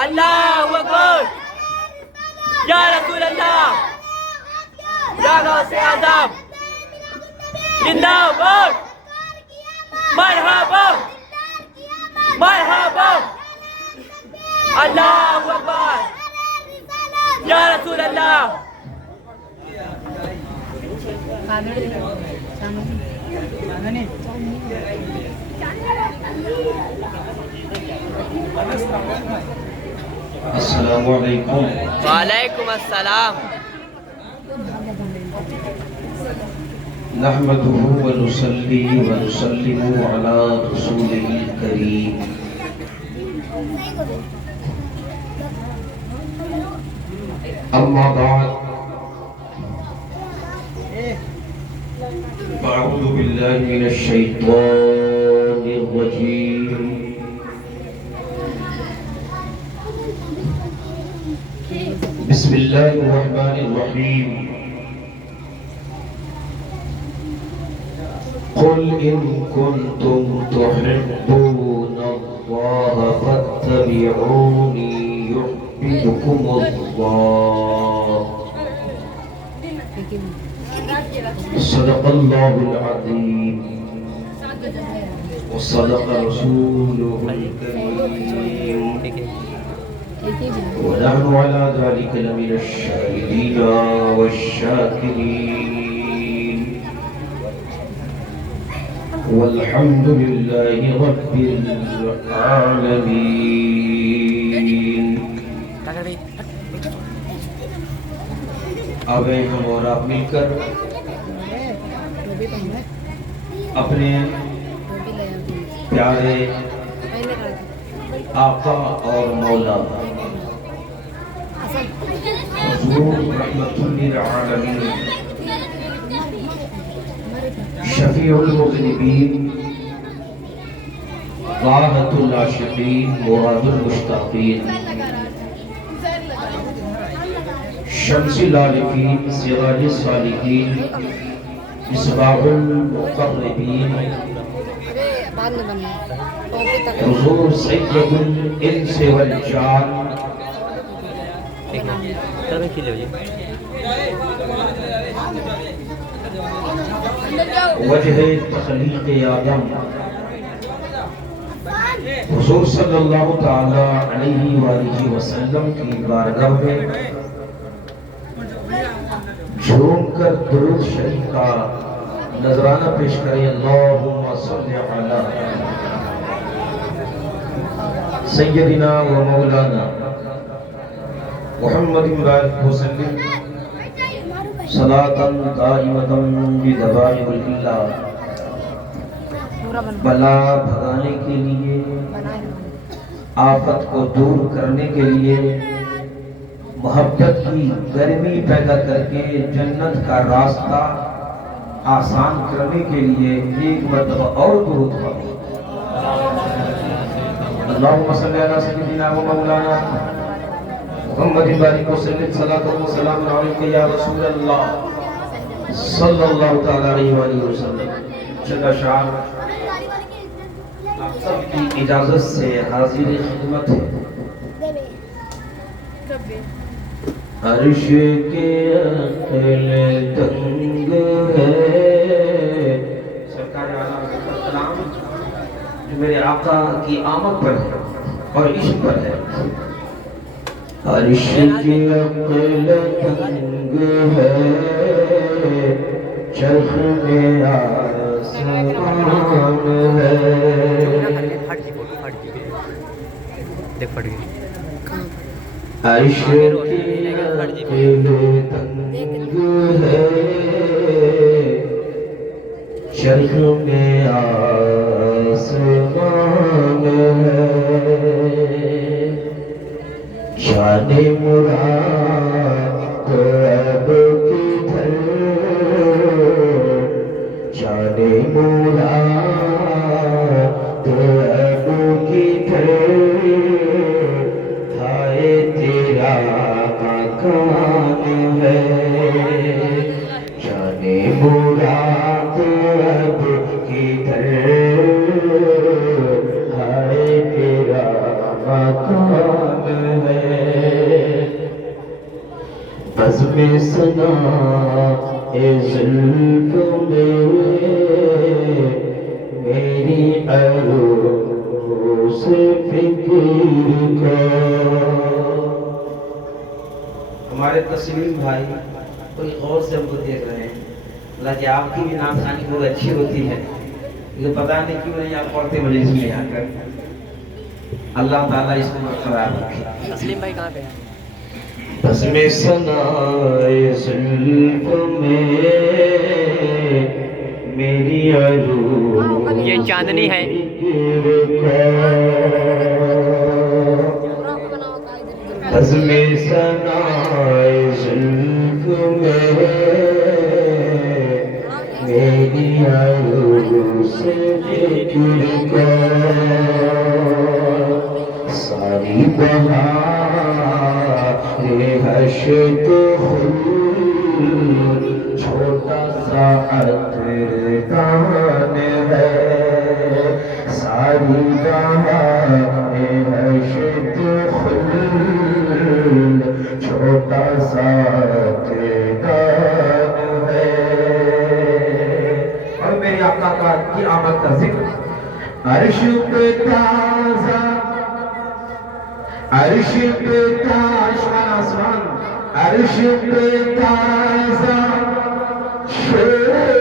Allahu Akbar. Ya Rasulullah. Ya Ghaus Azam. Zindabad. Marhaba. Marhaba. Allahu Akbar. Ya Rasulullah. Assalamualaikum. Waalaikumsalam. Nahmaduhu wa nusalli wa nusallimu ala rasulihil kareem. Amma ba'd. A'udhu billahi minash shaitanir rajim. Bismillahirrahmanirrahim. Qul in kuntum tuhibbuna Allaha fattabi'uni yuhibbukumullah. Sadaqallahul azim. Wa sadaqa rasuluhul karim. ونحن على ذلك لمن الشاهدين والشاكرين والحمد لله رب العالمين. اب ہم اور آپ مل کر اپنے پیارے آقا اور مولا حضور رحمت للعالمین شفیع المذنبین راحت العاشقین مراد المشتاقین شمس العارفین سراج الصالحین مصباح المقربین حضور سید الانس والجان وجہ تخلیق آدم حضور صلی اللہ تعالی علیہ وآلہ وسلم کی بارگاہ میں جھوم کر درود شریف کا نذرانہ پیش کریں. اللہم صلی علی سیدنا و مولانا محمد بارک وسلم صلاۃ دائمۃ بدوام اللہ. بلا بھگانے کے لیے، آفت کو دور کرنے کے لیے، محبت کی گرمی پیدا کر کے جنت کا راستہ آسان کرنے کے لیے ایک مرتبہ اور درود پڑھو. اللہم صلی علی سیدنا و مولانا محمد بارک وسلم صلاۃ و سلام علیک یا رسول اللہ صلی اللہ تعالی علیہ وآلہ وسلم. چند اشعار آپ سب کی اجازت سے حاضر خدمت ہے. عرش کے عقل تنگ ہے. سرکار اعلیٰ سلام جو میرے آقا کی آمد پر ہے اور عشق پر ہے. عرش کی عقل تنگ ہے، چرخ میں آسمان ہے. دیکھ پھٹ گئی عرش کی عقل تنگ ہے چرخ میں آسمان ہے شان مراد اب کدھر شان مراد اب کدھر ہائے تیرا مکان ہے شان مراد اب کدھر ہائے تیرا مکان ہے بزم ثنا زلف میں میری عروس فکر کا ہمارے تسلیم بھائی کوئی غور سے ہم کو دیکھ رہے ہیں اللہ کہ آپ کی بھی نام خانی بہت اچھی ہوتی ہے لیکن پتہ نہیں کیوں نہیں آپ پڑھتے مجلس میں آ کر اللہ تعالیٰ اس کو برقرار رکھے تسلیم بھائی کہاں پہ ہے بزم ثنا زلف میں میری عروس یہ چاندنی ہے بزم ثنا زلف میں میری عروس فکر کا ساری بہار حشد خود چھوٹا سا عطردان ہے ساری بہار حشد خود چھوٹا سا عطردان ہے اور میرے آقا کی آمد کا ذکر عرش پہ تازہ عرش پہ آسمان عرش پہ تازہ شیر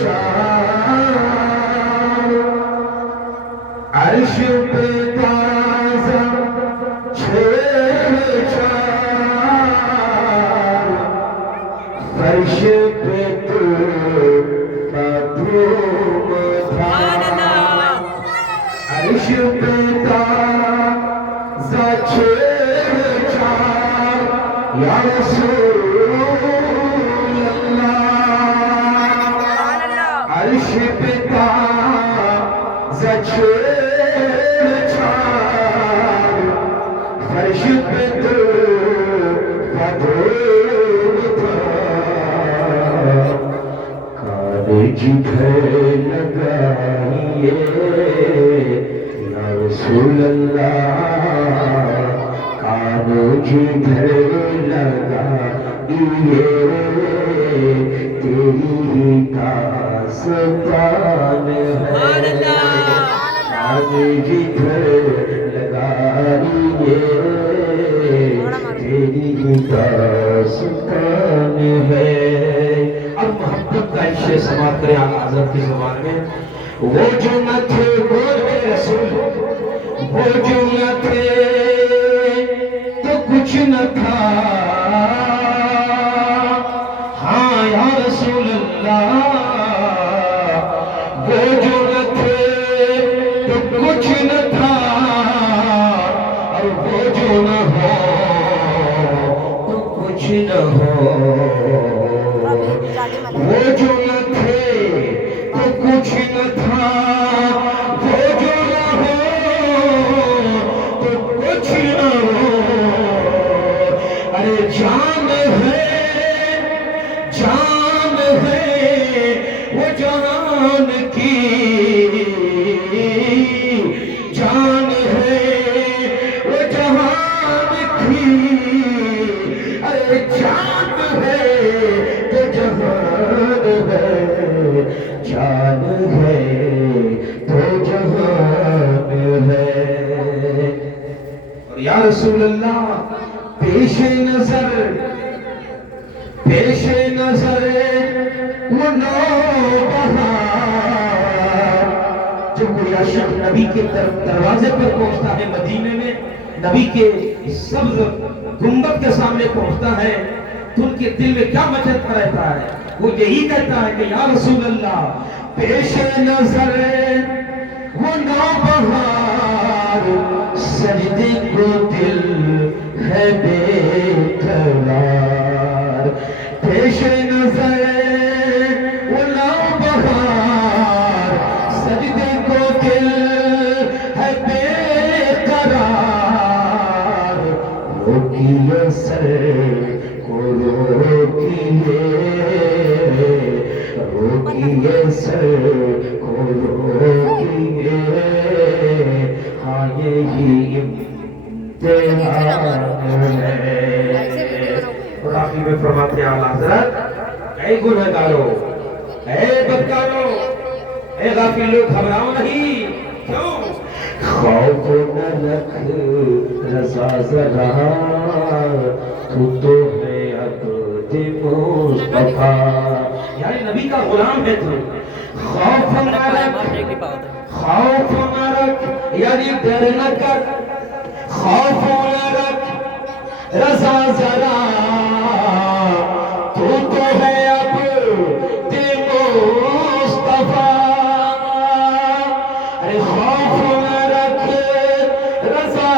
شار عرش پہ تازہ شیر شار فرش پہ تو مدھوم تھا عرش پہ تازہ شیر شار یا رسول اللہ عرش پہ تازہ شیر شار فرش پہ تو مدھوم تھا کارج گھر لگائیے یا رسول اللہ کارج گھر لگائیے تیری داستان ہے کارج گھر لگائیے تیری داستان ہے اب محبت کا عشق سماعت کریں آقا حضرت کی زبان میں وہ جو نہ تھے بول میرے رسول وہ جو نہ تھے تو کچھ نہ تھا ہاں یا رسول اللہ وہ جو نہ تھے تو کچھ نہ تھا اور وہ جو نہ ہو تو کچھ نہ ہو وہ جو نہ تھے تو کچھ نہ تھا وہ جو نہ ہو تو کچھ نہ ہو ارے جان ہے وہ جان کی جان ہے وہ جہان کی ارے جان ہے تو جہان ہے جان ہے تو جہان ہے اور یا رسول اللہ پیش نظر وہ نو بہار جو کوئی عاشق نبی نبی کے دروازے پر پہنچتا ہے مدینے میں، نبی کے سبز گنبد کے سامنے پہنچتا ہے تو ان کے دل میں کیا مچلتا رہتا ہے؟ وہ یہی کہتا ہے کہ یا رسول اللہ پیش نظر وہ نوبہار سجدے کو دل ہے بے قرار، پیش نظر وہ نوبہار سجدے کو دل ہے بے قرار، روکیے سر کو روکیے، روکیے سر کو روکیے، ہاں یہی امتحان ہے۔ اور آخر میں فرماتے ہیں اعلیٰ حضرت، اے گنہگارو، اے بدکارو، اے غافلو، گھبراؤ نہیں، کیوں؟ خوف نہ رکھ رضا ذرا، تو تو ہے عبد مصطفیٰ، یعنی نبی کا غلام ہے تو خوف نہ رکھ، خوف نہ رکھ یعنی ڈر نہ کر، خوف نہ رکھ رضا ذرا، تو تو ہے عبد مصطفیٰ، ارے خوف نہ رکھ رضا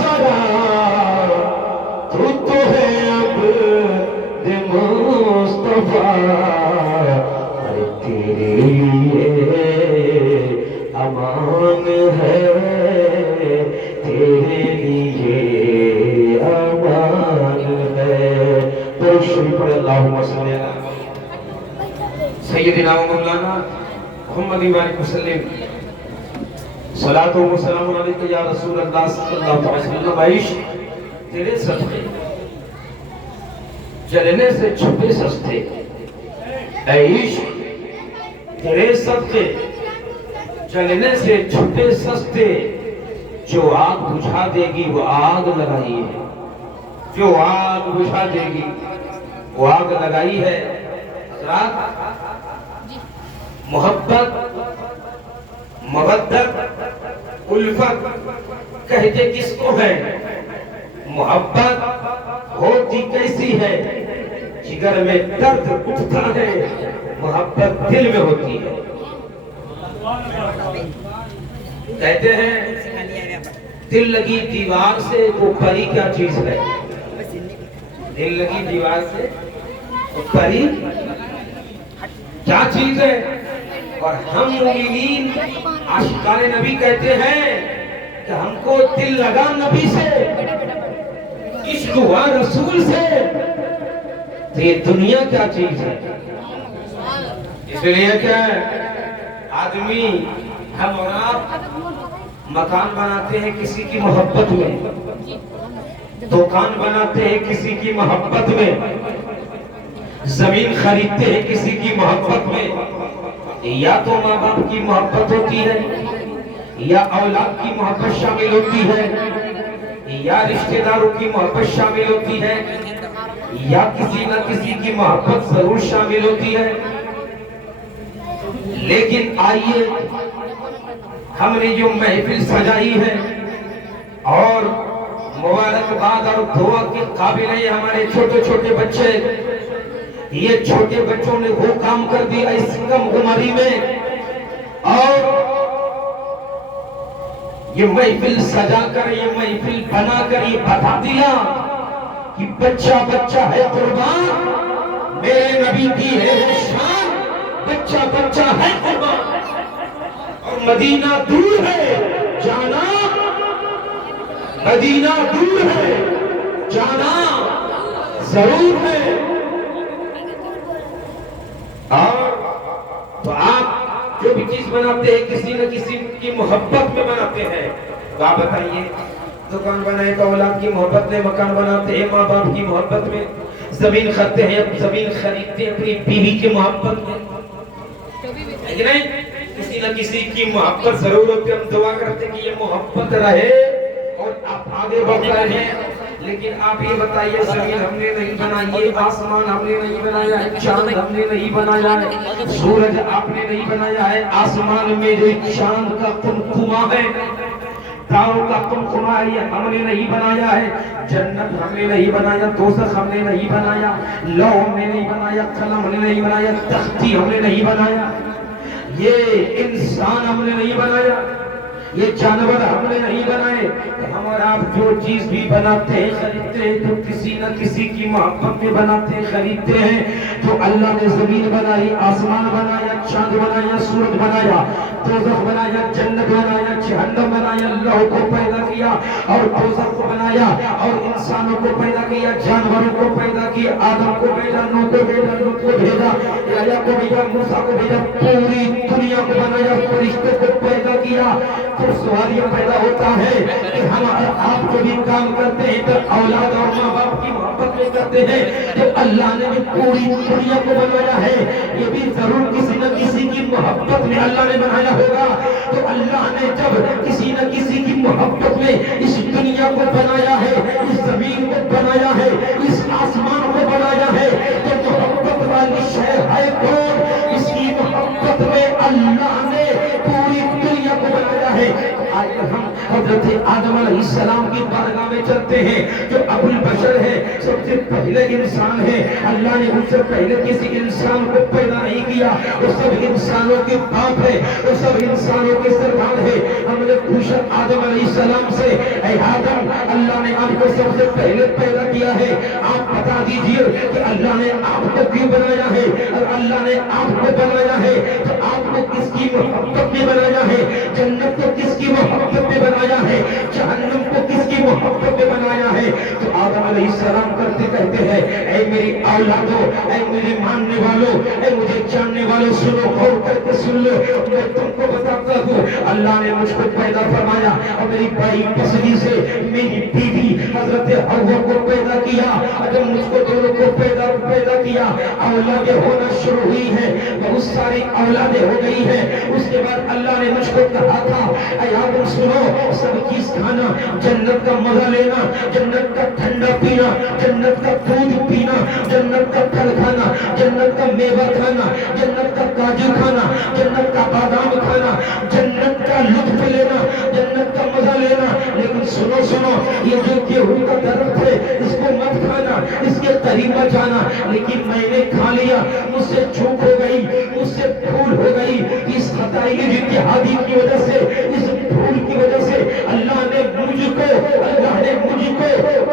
ذرا، تو تو ہے عبد مصطفیٰ، ارے تیرے لیے امان ہے، تیرے لیے امان ہے۔ تو شریف اللہم صلی اللہ سیدنا و مولانا محمد وآلہ وسلم، صلاۃ و سلام علیکہ یا رسول اللہ صلی اللہ علیہ وسلم۔ عشق تیرے صدقے جلنے سے چھپے سستے، اے عشق تیرے صدقے جلنے سے چھپے سستے، جو آگ بجھا دے گی وہ آگ لگائی ہے، جو آگ بجھا دے گی وہ آگ لگائی ہے۔ حضرات محبت، مودت، الفت کہتے کس کو ہے؟ محبت ہوتی کیسی ہے؟ جگر میں درد اٹھتا ہے، محبت دل میں ہوتی ہے۔ کہتے ہیں دل لگی دیوار سے وہ پری کیا چیز ہے؟ دل لگی دیوار سے وہ پری کیا چیز ہے؟ اور ہم مومنین عاشقان نبی کہتے ہیں کہ ہم کو دل لگا نبی سے، عشق ہوا رسول سے، تو یہ دنیا کیا چیز ہے؟ اس لیے کیا ہے آدمی، ہم اور آپ مکان بناتے ہیں کسی کی محبت میں، دکان بناتے ہیں کسی کی محبت میں، زمین خریدتے ہیں کسی کی محبت میں، یا تو ماں باپ کی محبت ہوتی ہے، یا اولاد کی محبت شامل ہوتی ہے، یا رشتہ داروں کی محبت شامل ہوتی ہے، یا کسی نہ کسی کی محبت ضرور شامل ہوتی ہے۔ لیکن آئیے ہم نے جو محفل سجائی ہے اور مبارکباد اور دعا کے قابل ہیں ہمارے چھوٹے چھوٹے بچے، یہ چھوٹے بچوں نے وہ کام کر دی اس کم عمری میں، اور یہ محفل سجا کر، یہ محفل بنا کر یہ بتا دیا کہ بچہ بچہ ہے قربان، میرے نبی کی ہے شان، بچہ بچہ ہے قربان، اور مدینہ دور ہے جانا، مدینہ دور ہے جانا ضرور ہے۔ اور تو آپ جو بھی چیز بناتے ہیں کسی نہ کسی کی محبت میں بناتے ہیں، تو آپ بتائیے دکان بنائے تو اولاد کی محبت میں، مکان بناتے ہیں ماں باپ کی محبت میں، زمین خریدتے ہیں زمین خریدتے ہیں اپنی بیوی کی محبت میں، لیکن کسی نہ کسی کی محبت ضرور ہوتی ہے۔ ہم دعا کرتے ہیں کہ یہ محبت رہے اور آپ آگے بڑھ رہے ہیں، لیکن آپ یہ بتائیے زمین ہم نے نہیں بنائی ہے، آسمان ہم نے نہیں بنایا ہے، چاند ہم نے نہیں بنایا ہے، سورج آپ نے نہیں بنایا ہے، آسمان میں جو چاند کا تمکما ہے، تاروں کا تمکما ہے، یہ ہم نے نہیں بنایا ہے، جنت ہم نے نہیں بنایا، دوزخ ہم نے نہیں بنایا، لوح ہم نے نہیں بنایا، قلم ہم نے نہیں بنایا، تختی ہم نے نہیں بنایا، یہ انسان ہم نے نہیں بنایا، یہ جانور ہم نے نہیں بنائے۔ ہم اور آپ جو چیز بھی بناتے ہیں خریدتے ہیں تو کسی نہ کسی کی محبت میں بناتے ہیں خریدتے ہیں۔ تو اللہ نے زمین بنائی، آسمان بنایا، چاند بنایا، سورج بنایا، دوزخ بنایا، جنت بنایا، جہنم بنایا، اللہ کو پیدا کیا اور دوزخ کو بنایا اور انسانوں کو پیدا کیا، جانوروں کو پیدا کیا، آدم کو بھیجا، نوح کو بھیجا، لوط کو بھیجا، یحییٰ کو بھیجا، موسیٰ کو بھیجا، پوری دنیا کو بنایا، فرشتوں کو پیدا کیا۔ تو سوال یہ پیدا ہوتا ہے کہ ہم آپ جو بھی کام کرتے ہیں تو اولاد اور ماں باپ کی محبت میں کرتے ہیں، تو اللہ نے جو پوری دنیا کو بنایا ہے یہ بھی ضرور کسی نہ کسی کی محبت میں اللہ نے بنایا ہوگا۔ تو اللہ نے جب کسی نہ کسی کی محبت میں اس دنیا کو بنایا ہے، اس زمین کو بنایا ہے، اس آسمان کو بنایا ہے، تو محبت والی شے ہے کون؟ اس کی محبت میں اللہ نے پوری دنیا کو بنایا ہے۔ آج ہم حضرت آدم علیہ السلام کی بارگاہ میں چلتے ہیں جو ابو البشر ہے، سب سے پہلے انسان ہے۔ اللہ نے ان سے پہلے کسی انسان کو پیدا نہیں کیا، وہ سب انسانوں کے باپ ہے، وہ سب انسانوں کے سردار ہے۔ ہم نے پوچھا آدم علیہ السلام سے، اے آدم، اللہ نے آپ کو سب سے پہلے پیدا کیا ہے، آپ بتا دیجئے کہ اللہ نے آپ کو کیوں بنایا ہے؟ اور اللہ نے آپ کو بنایا ہے تو آپ کو کس کی محبت میں بنایا ہے؟ جنت کو کس کی محبت میں بنایا ہے؟ جہنم کو کس کی محبت میں بنایا ہے؟ تو آدم علیہ السلام کرتے کہتے ہیں، اے میری اولادو، اے میرے ماننے والوں، اے مجھے جاننے والوں، سنو، غور کر کے سن لو، میں تم کو بتاتا ہوں۔ اللہ نے مجھ کو پیدا فرمایا اور میری بڑی پسلی سے میری بیوی حضرت حوا کو پیدا کیا، جب مجھ کو دونوں کو پیدا کیا، اولادیں ہونا شروع ہوئی ہیں، بہت ساری اولادیں ہو گئی ہیں۔ اس کے بعد اللہ نے مجھ کو کہا تھا، اے آدم سنو، سب چیز کھانا، جنت کا مزہ لینا، جنت کا ٹھنڈا پینا، جنت کا دودھ پینا، جنت کا پھل کھانا، جنت کا میوہ کھانا، جنت کا کاجو کھانا، جنت کا بادام کھانا، جنت کا لطف لینا، جنت کا مزہ لینا، لیکن سنو، یہ جو گیہوں کا درخت ہے اس کو مت کھانا، اس کے قریب مت جانا۔ لیکن میں نے کھا لیا، مجھ سے چوک ہو گئی، مجھ سے بھول ہو گئی، اس خطائی اتحادی کی وجہ سے، اس بھول کی وجہ سے اللہ نے مجھ کو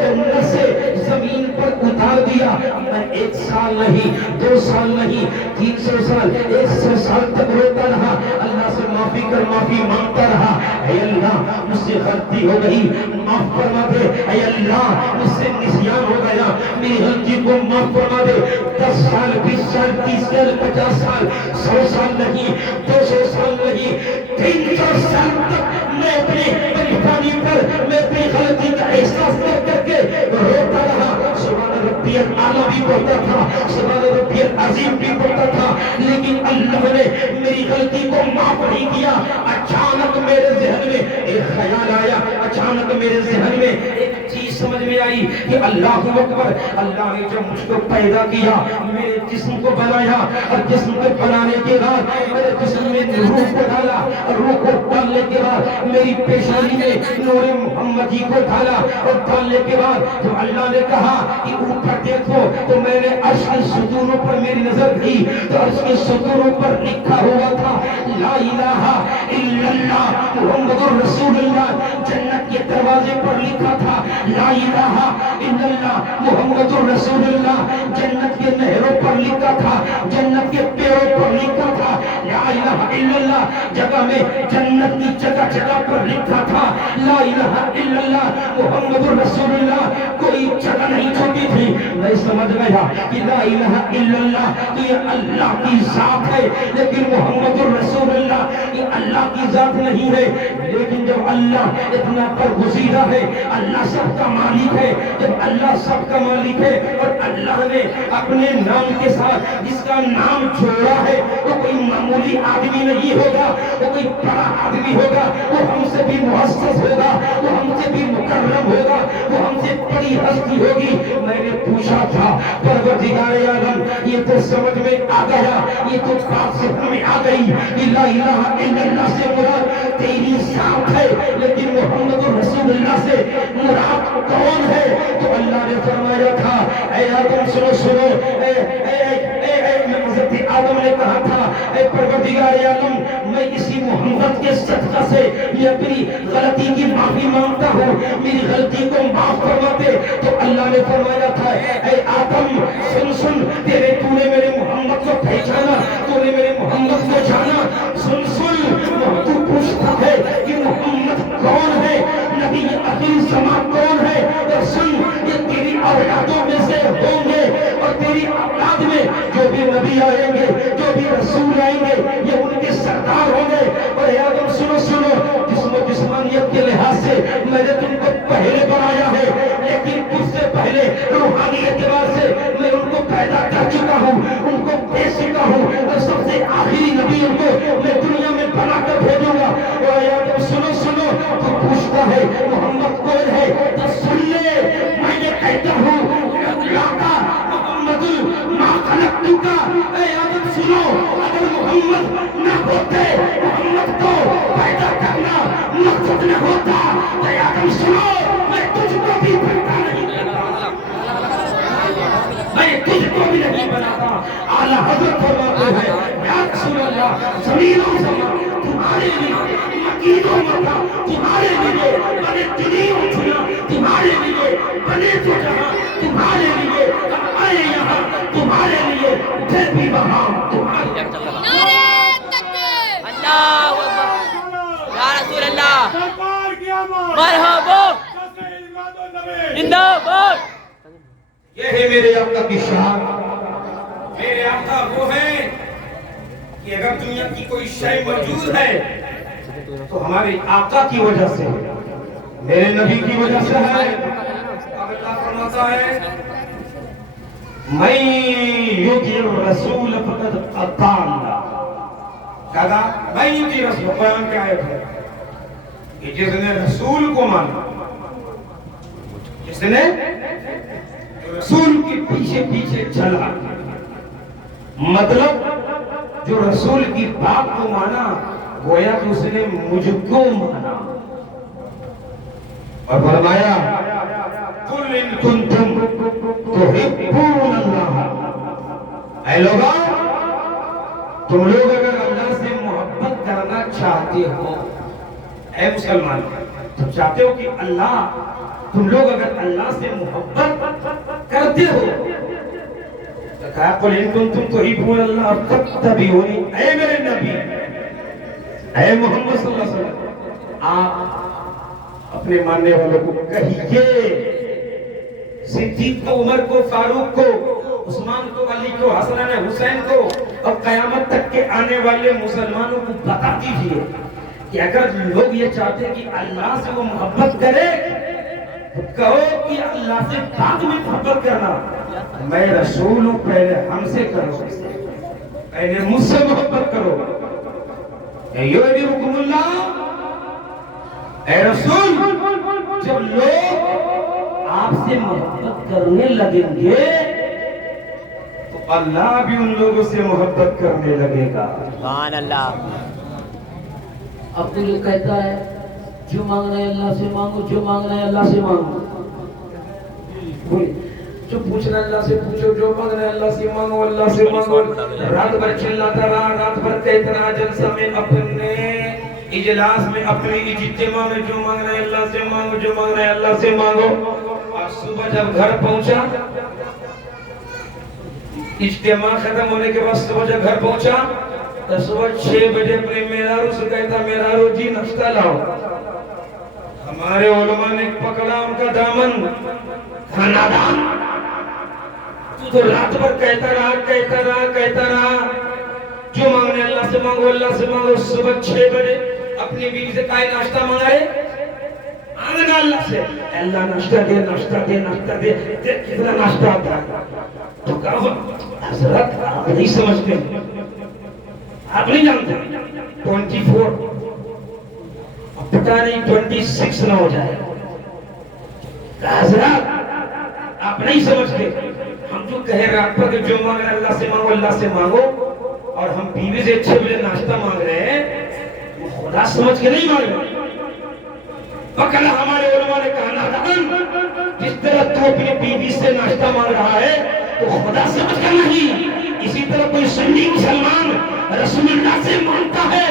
جنت سے زمین پر اتار دیا۔ میں 1 سال نہیں، 2 سال نہیں، 300 سال، 100 سال تک روتا رہا، اللہ سے معافی مانگتا رہا، اے اللہ مجھ سے غلطی ہو گئی، معاف فرما دے، اے اللہ مجھ سے نسیان ہو گیا، میری غلطی کو معاف فرما دے۔ 10 سال، 20 سال، 30 سال، 50 سال، 100 سال نہیں، 200 سال نہیں، 300 سال تک میں اپنی پریشانی پر، میں اپنی غلطی کا احساس کر کے روتا رہا۔ سبحان ربی الاعلیٰ بھی پڑھتا تھا، سبحان ربی العظیم بھی پڑھتا تھا، لیکن اللہ نے میری غلطی کو معاف نہیں کیا۔ اچانک میرے ذہن میں ایک خیال آیا، اچانک میرے ذہن میں ایک چیز سمجھ میں آئی کہ اللہ اکبر، اللہ نے جب مجھ کو پیدا کیا، میرے جسم کو بنایا، اور جسم کو بنانے کے بعد میرے جسم میں روح کو ڈالا، اور روح کو ڈالنے کے بعد میری پیشانی میں نور محمدی کو ڈالا، اور ڈالنے کے بعد جو اللہ نے کہا کہ اوپر دیکھو، تو میں نے عرش کے ستونوں پر میری نظر گئی، تو عرش کے ستونوں پر لکھا ہوا تھا لا الہ الا اللہ محمد رسول اللہ۔ جنت کے دروازے پر لکھا تھا لا الہ الا اللہ محمد رسول اللہ۔ جنت کے نہروں پر لکھا تھا، جنت کے پیڑوں پر لکھا تھا لا الہ الا اللہ۔ جگہ میں جنت کی جگہ پر لکھا تھا لا الہ الا اللہ محمد رسول اللہ۔ کوئی جگہ نہیں چھوٹی تھی، میں سمجھ گیا کہ لا الہ الا اللہ تو یہ اللہ کی ذات ہے، لیکن محمد رسول اللہ یہ اللہ کی ذات نہیں ہے۔ لیکن جب اللہ اتنا برگزیدہ ہے، اللہ سب کا مالک ہے، جب اللہ سب کا مالک ہے اور اللہ نے اپنے نام کے ساتھ جس کا نام جوڑا ہے وہ کوئی معمولی آدمی نہیں ہوگا۔ ہوگا وہ کوئی بڑا آدمی ہوگا, وہ ہم سے بھی معزز ہوگا, وہ ہم سے بھی مکرم ہوگا, وہ ہم سے بڑی ہستی ہوگی. میں نے پوچھا تھا پروردگار عالم یہ تو سمجھ میں آ گیا, یہ تو بات سمجھ میں آ گئی کہ لا الہ الا اللہ سے مراد تیری ذات ہے, لیکن محمد رسول اللہ سے مراد کون ہے؟ تو اللہ نے فرمایا تھا اے آدم سنو سنو, حضرت آدم نے کہا تھا اے پروردگار عالم میں اسی محمد کے صدقہ سے یہ اپنی غلطی کی معافی مانگتا ہوں, میری غلطی کو معاف فرما دے. تو اللہ نے فرمایا تھا اے آدم سن سن, تو نے میرے محمد کو پہچانا, تو نے میرے محمد کو جانا, سن سن تو پوچھتا ہے کہ محمد کون ہے, نبی آخری زمان کون ہے, اور سن یہ تیری اولادوں میں سے ہوں گے, اور تیری اولاد میں جو بھی نبی آئیں گے, جو بھی رسول آئیں گے, یہ ان کے سردار ہوں گے. اور اے آدم سنو سنو, جسم و جسمانیت کے لحاظ سے میں نے تم کو پہلے بنایا ہے, لیکن تجھ سے پہلے روحانی اعتبار سے میں ان کو پیدا کر چکا ہوں, ان کو دے چکا ہوں, اور سب سے آخری نبی ان کو میں دنیا میں بنا کر بھیجوں گا. اور اے آدم سنو سنو, تو پوچھتا ہے محمد کون ہے, تو سن لے میں یہ کہتا ہوں لاتا محمد ما خلقتک. اے آدم سنو, اگر محمد نہ ہوتے, محمد کو پیدا کرنا مقصد نہ ہوتا, تو اے آدم سنو میں تجھ کو بھی پیدا نہیں کرتا, میں تجھ کو بھی نہیں بناتا. اعلیٰ حضرت فرماتے ہیں یا رسول اللہ زمین و زمان تمہارے لیے, مکین و مکہ تمہارے لیے, بنے دنیا چنا تمہارے لیے, بنے تو جہاں تمہارے لیے, آئے یہاں تمہارے لیے, پھر بھی وہاں تمہارے لیے. اللہ اکبر یا رسول اللہ, مرحبا زندہ باد. یہ ہے میرے آقا کی شان. میرے آقا وہ ہیں کہ اگر دنیا کی کوئی شے موجود ہے تو ہمارے آقا کی وجہ سے, میرے نبی کی وجہ سے ہے. اب اللہ فرماتا ہے میں یطیع الرسول فقد اطاع اللہ. کہا میں یطیع رسول, قرآن کی آیت ہے کہ جس نے رسول کو مانا, جس نے رسول کے پیچھے پیچھے چلا, مطلب جو رسول کی بات کو مانا گویا کہ اس نے مجھ کو مانا. اور فرمایا قل ان کنتم تحبون اللہ, اے لوگا تم لوگ اگر اللہ سے محبت کرنا چاہتے ہو, اے مسلمان تم چاہتے ہو کہ اللہ, تم لوگ اگر اللہ سے محبت کرتے ہو تو کہا قل ان کنتم تحبون اللہ فاتبعونی, اے میرے نبی, اے محمد صلی اللہ علیہ وسلم, آپ اپنے ماننے والوں کو کہیے, صدیق کو, عمر کو, فاروق کو, عثمان کو, علی کو, حسن حسین کو, اور قیامت تک کے آنے والے مسلمانوں کو بتا دیجئے کہ اگر لوگ یہ چاہتے ہیں کہ اللہ سے وہ محبت کرے تو کہو کہ اللہ سے بعد میں محبت کرنا, میں رسول ہوں, پہلے ہم سے کرو, پہلے مجھ سے محبت کرو. یحببکم اللہ, اے رسول جب لوگ آپ سے محبت کرنے لگیں گے تو اللہ بھی ان لوگوں سے محبت کرنے لگے گا. سبحان اللہ. اب تو یہ کہتا ہے جو مانگنا ہے اللہ سے مانگو, جو مانگنا ہے اللہ سے مانگو, جو پوچھنا ہے اللہ سے پوچھو, جو مانگنا ہے اللہ سے مانگو, اللہ سے مانگو. رات بھر چلاتا رہا, رات بھر کہتا رہا, جلسہ میں اپنے اجلاس میں اپنے اجتماع میں جو مانگنا ہے اللہ سے مانگو, جو مانگنا ہے اللہ سے مانگو. اور صبح جب گھر پہنچا, اجتماع ختم ہونے کے بعد صبح جب گھر پہنچا تو صبح 6 بجے اپنے میرارو سے کہتا میرارو جی ناشتہ لاؤ. ہمارے علماء نے پکڑا ان کا دامن, کھانا دان. تو رات بھر کہتا رہا, جو مانگنے اللہ سے مانگو, اللہ سے مانگو. صبح 6 بجے اپنی بیوی سے کہا ناشتہ منگائے, مانگنا اللہ سے, اللہ ناشتہ دے, ناشتہ دے, ناشتہ دے. کتنا ناشتہ آتا ہے تو کہا حضرت آپ نہیں سمجھتے, آپ نہیں جانتے, 24 پتہ نہیں 26 نہ ہو جائے. حضرات آپ نہیں سمجھ کے ہم جو کہہ رات پر جو مانگ رہے اللہ سے مانگو اللہ سے مانگو, اور ہم بیوی سے 6 بجے ناشتہ مانگ رہے ہیں, وہ خدا سمجھ کے نہیں مانگ رہے. وکلا ہمارے علماء نے کہا نہ جس طرح تو اپنی بیوی سے ناشتہ مانگ رہا ہے تو خدا سمجھ کر نہیں, اسی طرح کوئی سنی مسلمان رسول اللہ سے مانگتا ہے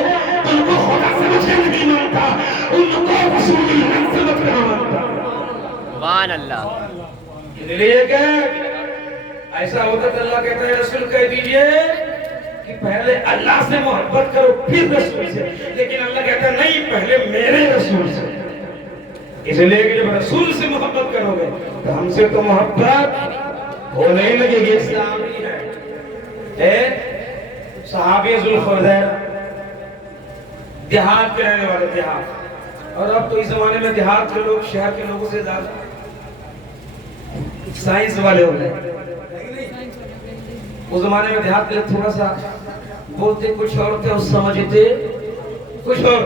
تو ان کو خدا سمجھ کر نہیں مانگتا, ان کو رسول اللہ سمجھ کر مانگتا. سبحان اللہ. لیے کہ ایسا ہوتا تو اللہ کہتا ہے رسول کہہ دیجئے کہ پہلے اللہ سے محبت کرو پھر رسول سے, لیکن اللہ کہتا ہے نہیں پہلے میرے رسول سے. اس لیے کہ جب رسول سے محبت کرو گے تو ہم سے تو محبت ہونے ہی لگے گی. اسلامی ہے صحابی ذوالفرزین دیہات کے رہنے والے, دیہات, اور اب تو اس زمانے میں دیہات کے لوگ شہر کے لوگوں سے زیادہ سائنس والے ہو گئے. اس زمانے میں دیہات کے لوگ تھوڑا سا بولتے کچھ اور تھے اور سمجھتے کچھ اور.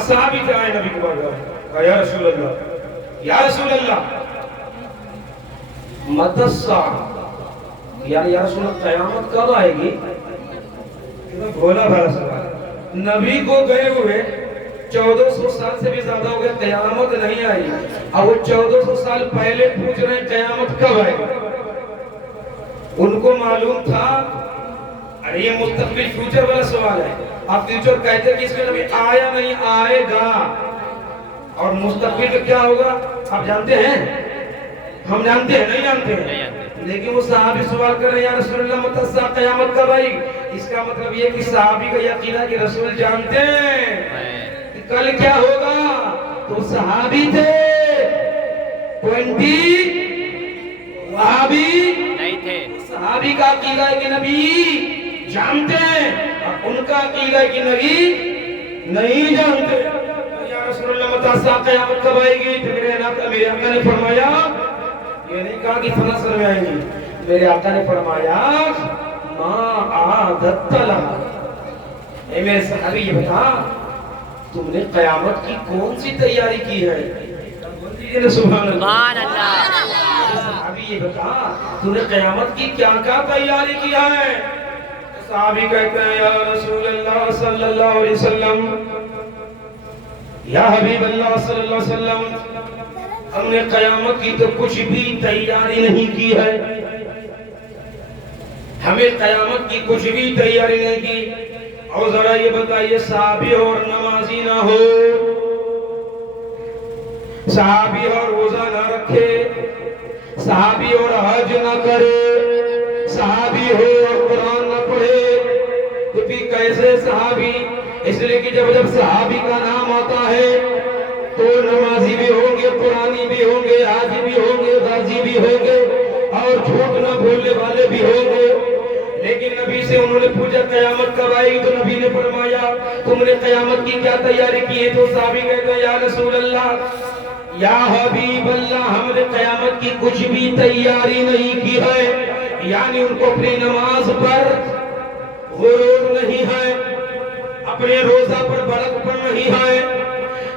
صحابی تھے آئے نبی کو بارگاہ, یا رسول اللہ یا رسول اللہ متی الساعہ, یا رسول اللہ قیامت کب آئے گی؟ بھولا بھالا سوال. نبی کو گئے ہوئے 1400 سال سے بھی زیادہ ہو گیا, قیامت نہیں آئی. اب وہ 1400 سال پہلے پوچھ رہے ہیں قیامت کب آئے گی. ان کو معلوم تھا ارے یہ مستقبل فیوچر والا سوال ہے. آپ فیوچر کہتے کہ اس میں نبی آیا نہیں آئے گا, اور مستقبل میں کیا ہوگا آپ جانتے ہیں؟ ہم جانتے ہیں نہیں جانتے ہیں؟ لیکن وہ صحابی سوال کر رہے ہیں یا رسول اللہ متی الساعہ قیامت کب آئی. اس کا مطلب یہ کہ صحابی کا یقین ہے کہ رسول جانتے ہیں کہ کل کیا ہوگا. تو صحابی تھے 20 صحابی نہیں تھے. صحابی کا عقیدہ ہے کہ نبی جانتے ہیں, اور ان کا عقیدہ ہے کہ نبی نہیں جانتے. یا رسول اللہ متی الساعہ قیامت کب آئے گی؟ تو میرے آقا نے فرمایا, یہ نہیں کہا کہ فلاں سال میں آئیں گی, میرے آقا نے فرمایا ما عادت لہا. اے میرے صحابی یہ بتا تم نے قیامت کی کون سی تیاری کی ہے؟ سبحان اللہ. صحابی یہ بتا تم نے قیامت کی کیا کیا تیاری کی ہے؟ صحابی کہتے ہیں یا رسول اللہ صلی اللہ علیہ وسلم, یا حبیب اللہ صلی اللہ علیہ وسلم, ہم نے قیامت کی تو کچھ بھی تیاری نہیں کی ہے. ہمیں قیامت کی کچھ بھی تیاری نہیں کی. اور ذرا یہ بتائیے صحابی اور نمازی نہ ہو, صحابی اور روزہ نہ رکھے, صحابی اور حج نہ کرے, صحابی ہو اور قرآن نہ پڑھے, تو بھی کیسے صحابی؟ اس لیے کہ جب صحابی کا نام آتا ہے تو نمازی بھی ہوں گے, قرآنی بھی ہوں گے, حاجی بھی ہوں گے, غازی بھی ہوں گے, اور جھوٹ نہ بولنے والے بھی ہوں گے. لیکن نبی سے انہوں نے پوچھا قیامت کب آئے گی, تو نبی نے فرمایا تم نے قیامت کی کیا تیاری کی ہے؟ تو صحابی کہتے ہیں یا رسول اللہ یا حبیب اللہ ہم نے قیامت کی کچھ بھی تیاری نہیں کی ہے. یعنی ان کو اپنی نماز پر غرور نہیں ہے, اپنے روزہ پر بڑک پر نہیں ہے.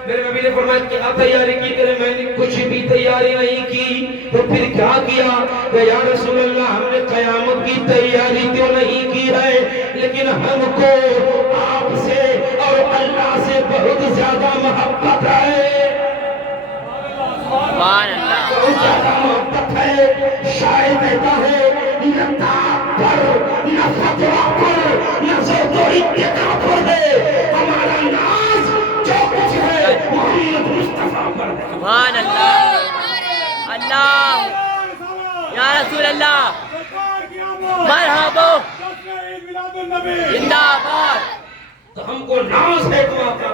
میرے نبی نے فرمایا کیا تیاری کی؟ کہ میں نے کچھ بھی تیاری نہیں کی. تو پھر کیا کیا؟ کہ یا رسول اللہ ہم نے قیامت کی تیاری تو نہیں کی ہے, لیکن ہم کو آپ سے اور اللہ سے بہت زیادہ محبت ہے. سبحان اللہ. بہت زیادہ محبت ہے. شاعر کہتا ہے نہ تاب پر نہ فتویٰ پر نہ ذوق و اتقاء پر ہے, ہمارا ناز جو کچھ ہے محمد مصطفیٰ پر ہے. سبحان اللہ. اللہ یا رسول اللہ مرحبا زندہ باد. تو ہم کو ناز ہے تو آقا,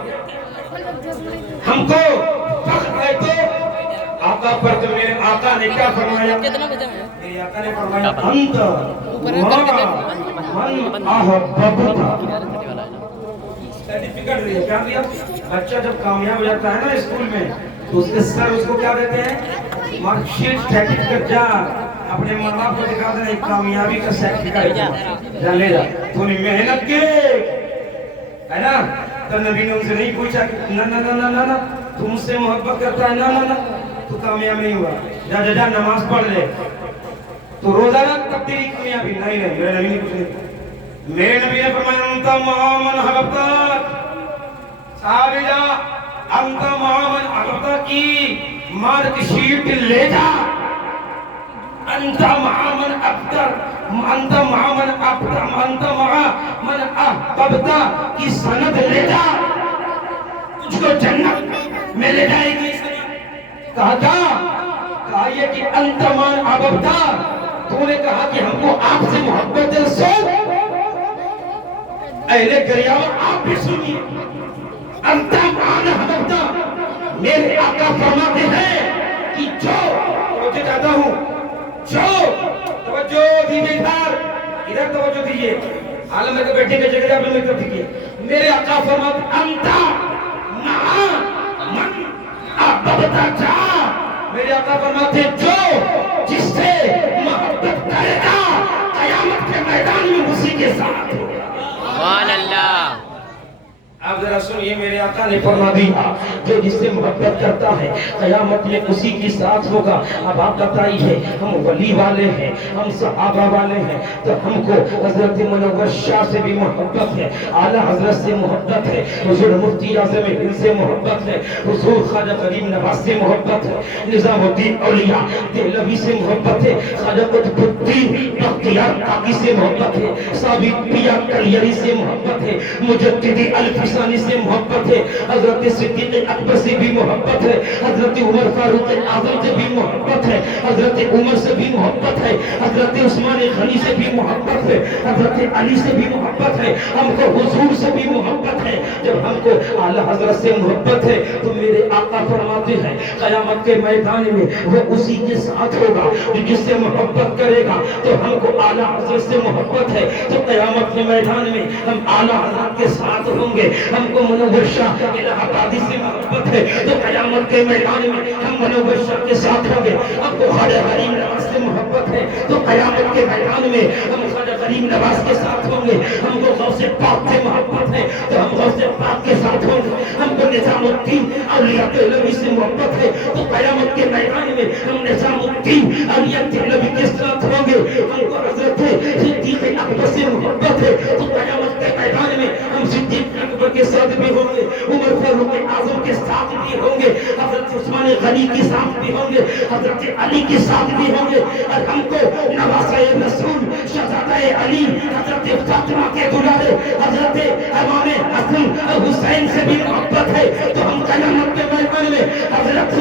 ہم کو فخر ہے تو آقا پر. تو میرے آقا نے کیا فرمایا؟ میرے آقا نے فرمایا انت من احببت. سرٹیفکیٹ دیا, کیا دیا؟ بچہ جب کامیاب ہو جاتا ہے نا اسکول میں تو اس کے سر اس کو کیا دیتے ہیں؟ Mark sheet certificate. جا اپنے ماں باپ کو دکھا دینا کامیابی کا سرٹیفکیٹ جا لے جا, تو نے محنت کی, ہے نا؟ تو نبی نے ان سے نہیں پوچھا کہ نا تم سے محبت کرتا ہے نا تو کامیاب نہیں ہوا، جا نماز پڑھ لے تو روزہ رکھ تب تیری کامیابی۔ نہیں میرے نبی نے کچھ نہیں کہا۔ میرے نبی نے فرمایا انتا من حببتا، صحابی جا انتا من حببتا کی مارک شیٹ لے جا، انتا من ابتر، انتا من احببتا کی سند لے جا، تجھ کو جنت میں لے جائے گی۔ کہا کہا یہ کہ انت من احببتا، تو نے کہا کہ ہم کو آپ سے محبت ہے، سو اہل گریاور آپ بھی سنیے، انت من احببتا، میرے آقا فرماتے ہیں کہ جو توجہ چاہتا ہوں، جو توجہ دیجیے، ادھر توجہ دیجیے، عالم میں تو بیٹھے کے جگہ آپ میں طرف دیکھیے، میرے آقا فرماتے ہیں انت من احببتا، جا میرے آقا فرماتے ہیں جو جس سے محبت کرے گا قیامت کے میدان میں اسی کے ساتھ ہوگا۔ سبحان اللہ۔ اب ذرا سنیے، میرے آقا نے فرما دیا جو جس سے محبت کرتا ہے قیامت میں اسی کی ساتھ ہوگا۔ اب آپ بتائیے، ہم ولی والے ہیں، ہم صحابہ والے ہیں، تو ہم کو حضرت منور شاہ سے بھی محبت ہے، اعلیٰ حضرت سے محبت ہے، حضور مفتی اعظم ہند سے محبت ہے، حضور خواجہ غریب نواز سے محبت ہے، نظام الدین اولیاء دہلوی سے محبت ہے، خواجہ قطب الدین بختیار کاکی سے محبت ہے، ثابت پیا کلیری سے محبت ہے، مجددی الفسانی سے محبت ہے، حضرت صدیق اکبر سے بھی محبت ہے، حضرت عمر فاروق اعظم سے بھی محبت ہے، حضرت عمر سے بھی محبت ہے، حضرت عثمان غنی سے بھی محبت ہے، حضرت علی سے بھی محبت ہے، ہم کو حضور سے بھی محبت ہے۔ جب ہم کو اعلیٰ حضرت سے محبت ہے تو میرے آقا فرماتے ہیں قیامت کے میدان میں وہ اسی کے ساتھ ہوگا جو جس سے محبت کرے گا۔ تو ہم کو اعلیٰ حضرت سے محبت ہے تو قیامت کے میدان میں ہم اعلیٰ حضرت کے ساتھ ہوں گے۔ ہم کو منور شاہ الہ آبادی سے محبت ہے تو قیامت کے میدان میں ہم منور شاہ کے ساتھ ہوں گے۔ ہم کو خواجہ غریب نواز سے محبت ہے تو قیامت کے میدان میں ہم خواجہ غریب نواز کے ساتھ ہوں گے۔ ہم کو غوث پاک سے محبت ہے تو ہم غوث پاک کے ساتھ ہوں گے۔ ہم کو نظام الدین اولیاء دہلوی سے محبت ہے تو قیامت کے میدان میں ہم نظام الدین اولیاء دہلوی کے ساتھ ہوں گے۔ ہم کو حضرت صدیق اکبر سے محبت ہے تو قیامت کے میدان میں ہم صدیق اکبر کے ساتھ بھی ہوں گے، عمر فاروق اعظم کے ساتھ بھی ہوں گے، حضرت عثمان غنی کے ساتھ بھی ہوں گے، حضرت علی کے ساتھ بھی ہوں گے۔ اور ہم کو نواسۂ رسول شہزادہ علی حضرت فاطمہ کے دلالے حضرت امام حسن اور حسین سے بھی محبت ہے تو ہم قیامت کے میدان میں حضرت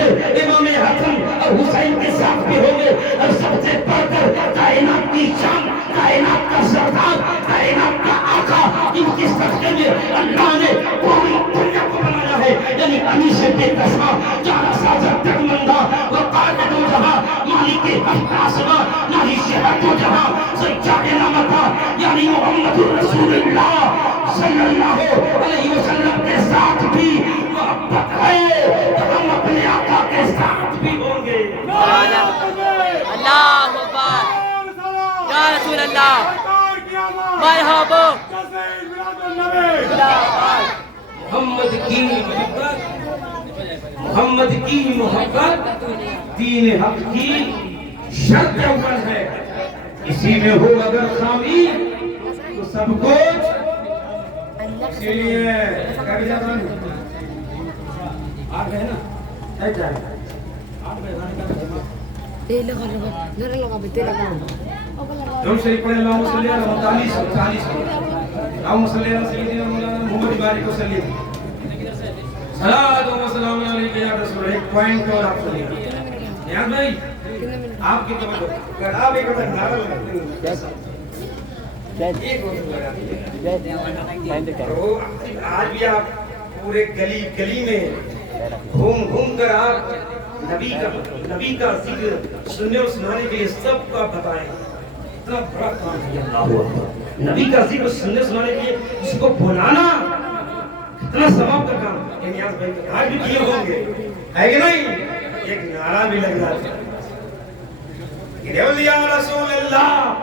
امام حسن اور حسین کے ساتھ بھی ہوں گے۔ اور سب سے بڑھ کر کائنات کی شان، کائنات کا سردار، کائنات کا آقا، ان کی صدقے میں اللہ نے پوری دنیا کو بنایا ہے، یعنی علی سے بے قصہ جانا سازت تک مندہ وقائد و جہاں مالک افراسنا ناہی شہد و جہاں سجاد نامتہ، یعنی محمد رسول اللہ صلی اللہ علیہ وسلم کے ساتھ بھی محبت ہے تو ہم اپنے آقا کے ساتھ بھی ہوں گے۔ اللہ اکبر، یا رسول اللہ مرحبا۔ محمد کی محبت، محمد کی محبت دین حق کی شرط اول ہے، اسی میں ہو اگر خامی تو سب کچھ اسی لیے کبھی جاتا نہیں آپ ہے نا ہے جائے جو شریف پڑھے اللہم صلی اللہ علیہ وسلم اللہم صلی اللہ سیدنا مولانا محمد بارک وسلم صلاۃ و سلام علیک یا رسول اللہ۔ ایک پوائنٹ اور آپ سنیے یاد بھائی، آپ کی توجہ اگر آپ ایک وقت نعرہ لگاتے ہیں ایک وقت لگاتے ہیں آج بھی آپ پورے گلی گلی میں گھوم گھوم کر آپ نبی کا ذکر سننے اور سنانے کے لیے سب کو بتائیں، اتنا بڑا کام ہے اللہ، نبی کا ذکر سننے سنانے کے لیے اس کو بلانا اتنا ثواب کا کام ہے۔ نیاز بھائی آج بھی کیے ہوں گے ہے کہ نہیں؟ ایک نعرہ بھی لگ رہا ہے یا رسول اللہ،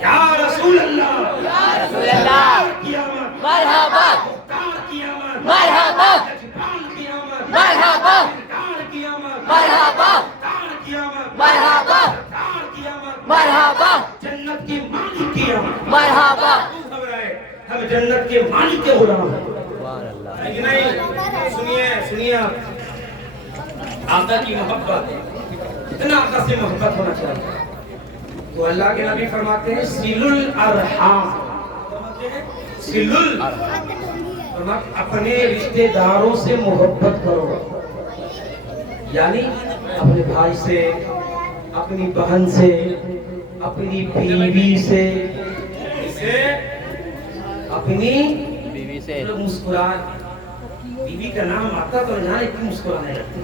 یا رسول اللہ، یا رسول اللہ، قیامت مرحبا مختار کی آمد مرحبا لجپال کی آمد مرحبا سرکار کی آمد مرحبا مختار کی آمد مرحبا سرکار کی آمد مرحبا جنت کے مالک کی آمد مرحبا خبر ہے ہم جنت کے مالک کے غلام ہیں سبحان اللہ ہے کہ نہیں سنیے آقا کی محبت اتنا آقا سے محبت ہونا چاہیے تو اللہ کے نبی فرماتے ہیں سل الارحام سل اپنے رشتہ داروں سے محبت کرو یعنی اپنے بھائی سے اپنی بہن سے اپنی بیوی سے اپنی بیوی سے مسکرا بیوی کا نام آتا تو نہ اتنی مسکرانے لگتی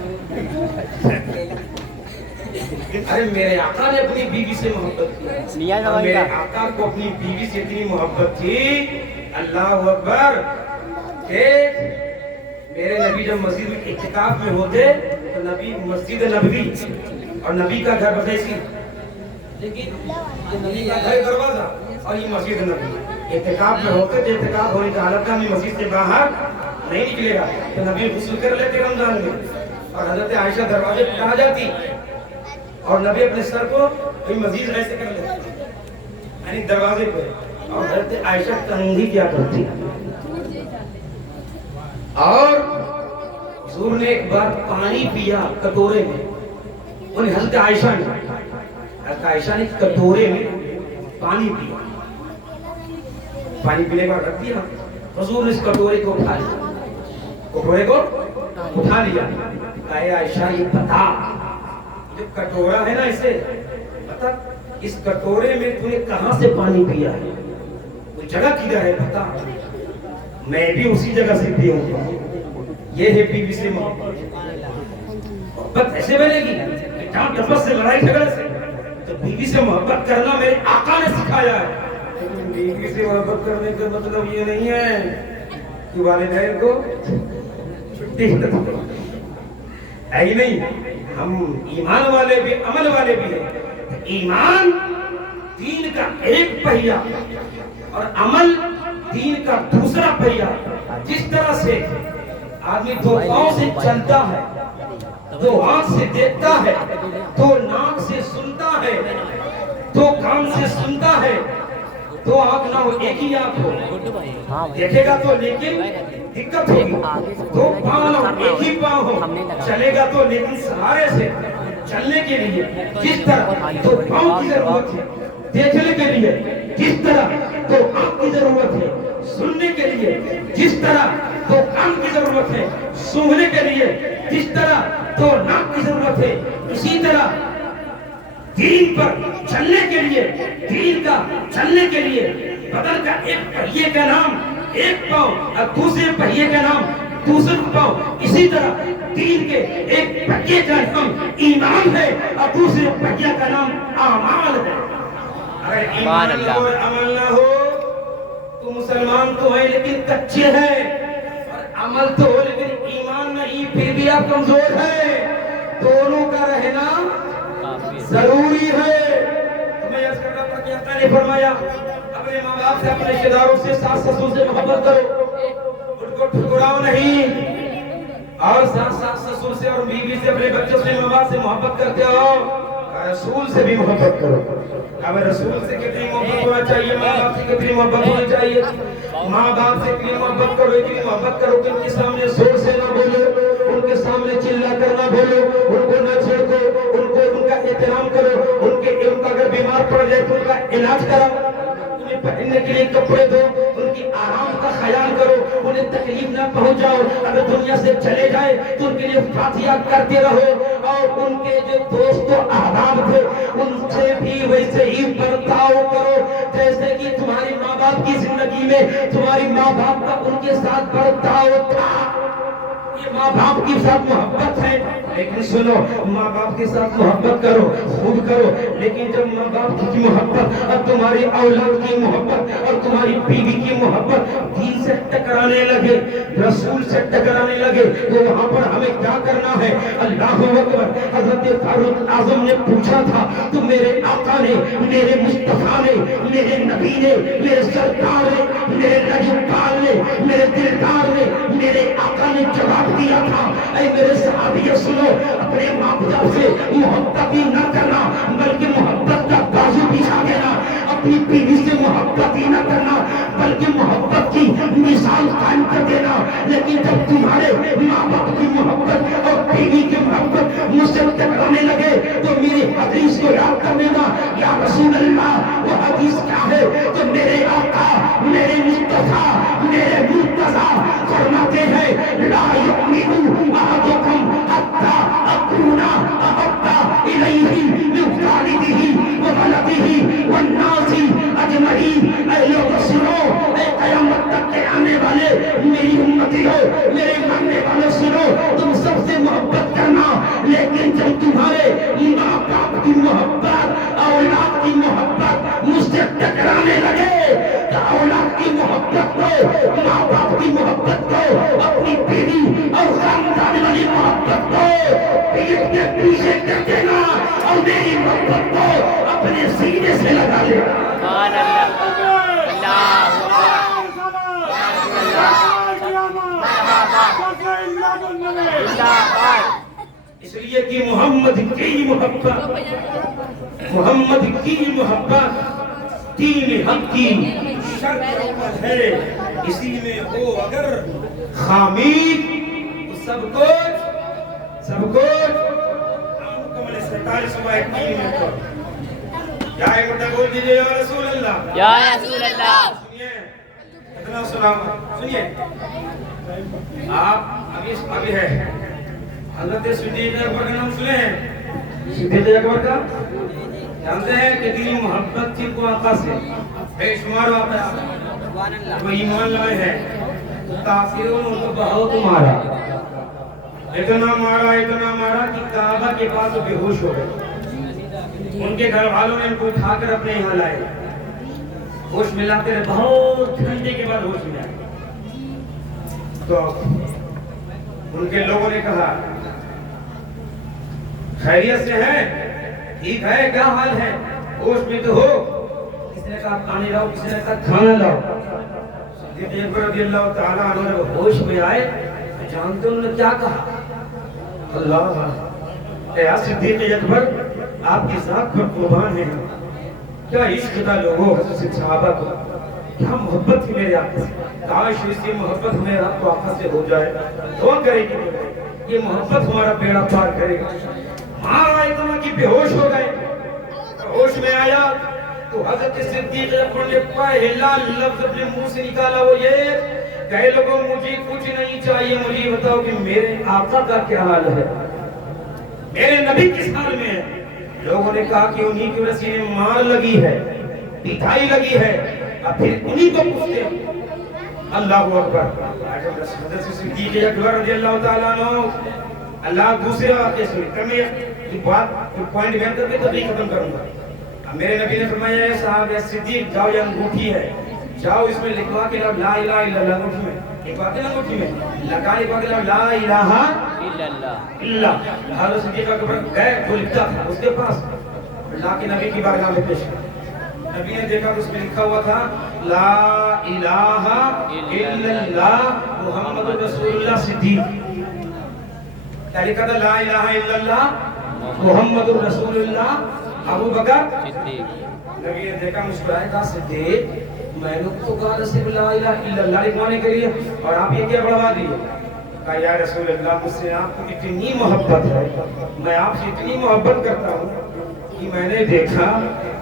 ارے میرے آقا نے اپنی بیوی سے محبت کی اور میرے آقا کو اپنی بیوی سے اتنی محبت تھی اللہ اکبر کہ میرے نبی جب مسجد میں اعتکاف میں ہوتے تو نبی مسجد نبوی اور نبی کا گھر بدیسی لیکن یہ نبی کا گھر دروازہ اور یہ مسجد نبوی اعتکاف میں ہوتے جو اعتکاف ہونے کا حالت میں مسجد سے باہر نہیں نکلے گا تو نبی غسل کر لیتے رمضان میں اور حضرت عائشہ دروازے پہ آ جاتی اور نبی اپنے سر کو مزید ایسے کر لیتے یعنی دروازے پہ اور حضرت عائشہ تنگی کیا کرتی اور حضور نے ایک بار پانی پیا کٹورے میں انہیں حضرت عائشہ نے کٹورے میں پانی پیا پانی پینے کے بعد رکھ دیا حضور نے اس کٹورے کو اٹھا لیا کٹورے کو اٹھا لیا اے عائشہ یہ بتا جو کٹورا ہے نا اسے بتا اس کٹورے میں تو نے کہاں سے پانی پیا ہے وہ جگہ کدھر ہے بتا میں بھی اسی جگہ سے پیا ہوں یہ ہے بیوی سے محبت ایسے بنے گی کہ جہاں ڈپس سے لڑائی جھگڑے سے تو بیوی سے محبت کرنا میرے آقا نے سکھایا ہے لیکن بیوی سے محبت کرنے کا مطلب یہ نہیں ہے کہ والدین کو چھٹی ہے ہی نہیں ہم ایمان والے بھی عمل والے بھی ہیں ایمان دین کا ایک پہیہ اور عمل دین کا دوسرا پہیہ جس طرح سے آدمی دو پاؤں سے چلتا ہے دو آنکھ سے دیکھتا ہے دو ناک سے سنتا ہے دو کان سے سنتا ہے دو آنکھ نہ ہو ایک ہی آنکھ ہو دیکھے گا تو لیکن دقت ہوگی دو پاؤں نہ ہو ایک ہی پاؤں ہو چلے گا تو لیکن سہارے سے چلنے کے لیے جس طرح دو پاؤں کی ضرورت ہے دیکھنے کے لیے جس طرح دو آنکھ کی ضرورت ہے سننے کے لیے جس طرح دو کان کی ضرورت ہے سونگھنے کے لیے جس طرح دو ناک کی ضرورت ہے اسی طرح دین پر چلنے کے لیے دین کا چلنے کے لیے بدن کا ایک پہیے کا نام ایک پاؤں اور دوسرے پہیے کا نام دوسرے پاؤں اسی طرح دین کے ایک پہیے کا نام ایمان ہے اور دوسرے پہیے کا نام اعمال ہے اگر ایمان اور عمل نہ ہو تو مسلمان تو ہے لیکن کچے ہیں اور عمل تو ہو لیکن ایمان نہیں پھر بھی آپ کمزور ہیں دونوں کا رہنا ضروری ہے تمہیں عرض کرنا پڑا کہ اللہ نے فرمایا اپنے ماں باپ سے اپنے رشتہ داروں سے ساس سسر سے محبت کرو ان کو ٹھکراؤ نہیں اور ساس سسر سے اور بیوی سے اپنے بچوں سے ماں باپ سے محبت کرتے ہو رسول سے بھی محبت کرو اب رسول سے کتنی محبت ہونا چاہیے ماں باپ سے کتنی محبت ہونی چاہیے ماں باپ سے اتنی محبت کرو کہ ان کے سامنے زور سے نہ بولو ان کے سامنے چلا کر نہ بولو ان کو نہ چھیڑو ان کا احترام کرو ان کا اگر بیمار پڑ جائے تو ان کا علاج کراؤ انہیں پہننے کے لیے کپڑے دو ان کی آرام کا خیال کرو انہیں تکلیف نہ پہنچاؤ اگر دنیا سے چلے جائے تو ان کے لیے فاتحہ کرتے رہو اور ان کے جو دوست و احباب تھے ان سے بھی ویسے ہی برتاؤ کرو جیسے کہ تمہاری ماں باپ کی زندگی میں تمہاری ماں باپ کا ان کے ساتھ برتاؤ تھا یہ ماں باپ کی ساتھ محبت ہے لیکن سنو ماں باپ کے ساتھ محبت کرو خوب کرو، لیکن جب ماں باپ کی محبت اور تمہاری اولاد کی محبت اور تمہاری بیوی کی محبت دین سے ٹکرانے لگے، رسول سے ٹکرانے لگے، تو وہاں پر ہمیں کیا کرنا ہے؟ اللہ اکبر۔ حضرت فاروق اعظم نے پوچھا تھا تو میرے آقا نے، میرے مصطفیٰ نے، میرے نبی نے، میرے سرکار نے، میرے لجپال نے، میرے دلدار نے، میرے آقا نے جواب دیا تھا، اے میرے صحابی سنو، اپنے ماں باپ سے محبت ہی نہ کرنا بلکہ محبت کا بازو بچھا دینا، اپنی بیوی سے محبت ہی نہ کرنا بلکہ محبت کی مثال قائم کر دینا۔ لیکن جب تمہارے ماں باپ کی محبت اور بیوی کی محبت مجھ سے ٹکرانے لگے تو میری حدیث کو یاد کر لینا، یا رسول اللہ وہ حدیث کیا ہے؟ تو میرے آقا، میرے مصطفیٰ، میرے مرتضیٰ فرماتے ہیں لا یؤمن احدکم حتی اکون احب الیہ من والدہ وولدہ والناس اجمعین۔ اے لوگ سنو، اے قیامت تک کے آنے والے میری امتی ہو، میرے ماننے والے سنو، تم سب سے محبت کرنا، لیکن جب تمہارے ماں باپ کی محبت، اولاد کی محبت مجھ سے ٹکرانے لگے تو اولاد کی محبت کو، ماں باپ کی محبت کو، اپنی بیوی اور خاندان والی محبت کو پیٹ کے پیچھے کر دینا اور میری محبت کو اپنے سینے سے لگا لینا۔ سبحان اللہ، اس لیے کہ محمد کی محبت، محمد کی محبت دین حق کی شرط ہے، اسی میں ہو اگر خامی تو سب کچھ مکمل 47 میں پڑھ۔ یا ایک مرتبہ بول دیجئے یا رسول اللہ، یا رسول اللہ۔ سنیے اتنا سلام، سنیے آپ ابھی ہے حضرت صدیق اکبر کا نام سنے ہیں؟ صدیق اکبر کا جانتے ہیں کہ دین محبت تھی کو آقا سے بے شمار ہوتا ہے، وہ ایمان لائے ہیں تو تاثیروں نے ان کو بہت مارا، اتنا مارا کہ کعبہ کے پاس وہ بے ہوش ہو گئے۔ ان کے گھر والوں نے ان کو اٹھا کر اپنے یہاں لائے، ہوش ملاتے رہے، بہت گھنٹے کے بعد ہوش ملا تو ان کے لوگوں نے کہا خیریت سے ہے؟ ٹھیک ہے، کیا حال ہے؟ ہوش میں تو ہو؟ کسی نے کہا پانی لاؤ، کسی نے کہا کھانا لاؤ۔ صدیق اکبر رضی اللہ تعالیٰ عنہ نے ہوش میں آئے، جانتے انہوں نے کیا کہا؟ اللہ اے صدیق اکبر، آپ کی ذات پر قربان ہے، کیا عشق تھا لوگوں حضرت صحابہ کو، کیا محبت تھی میرے آقا سے، کاش اسی محبت ہمیں آپ کو آقا سے ہو جائے، دعا کرے گی یہ محبت ہمارا بیڑا پار کرے گا۔ ماں اتنا کہ بے ہوش ہو گئے، ہوش میں آیا تو حضرت صدیق اکبر نے پہلا لفظ اپنے منہ سے نکالا وہ یہ کہے لوگوں مجھے کچھ نہیں چاہیے، مجھے بتاؤ کہ میرے آقا کا کیا حال ہے، میرے نبی کس حال میں ہے؟ لوگوں نے کہا کہ انہی کی وجہ سے مار لگی ہے، پٹائی لگی ہے، اب پھر انہی کو پوچھتے ہیں۔ اللہ اکبر۔ حضرت صدیق اکبر رضی اللہ تعالیٰ عنہ، اللہ دوسرے واقعے سنیں، میں یہ بات پوائنٹ بیان کر کے تبھی ختم کروں گا۔ میرے نبی نے فرمایا ہے صاحب صدیق جاؤ یہ انگوٹھی ہے، جاؤ اس میں لکھوا کے لا الہ الا اللہ انگوٹھی میں، لکھوا کے انگوٹھی میں لگا لکھوا کے لا الہ الا اللہ۔ حضرت صدیق اکبر گئے، جو لکھتا تھا اس کے پاس اللہ کے نبی کی بارگاہ میں پیش کیا۔ نبی نے دیکھا تو اس میں لکھا ہوا تھا لا الہ الا اللہ محمد رسول اللہ صدیق۔ کیا لکھا تھا؟ لا الہ الا اللہ محمد رسول اللہ ابو بکر صدیق۔ نبی نے دیکھا مسکرائے، کہا صدیق میں نے تو کہا صرف لا الہ الا اللہ لکھوانے کے لیے اور آپ یہ کیا بڑھوا دیے؟ کہا یا رسول اللہ مجھ سے آپ کو اتنی محبت ہے، میں آپ سے اتنی محبت کرتا ہوں کہ میں نے دیکھا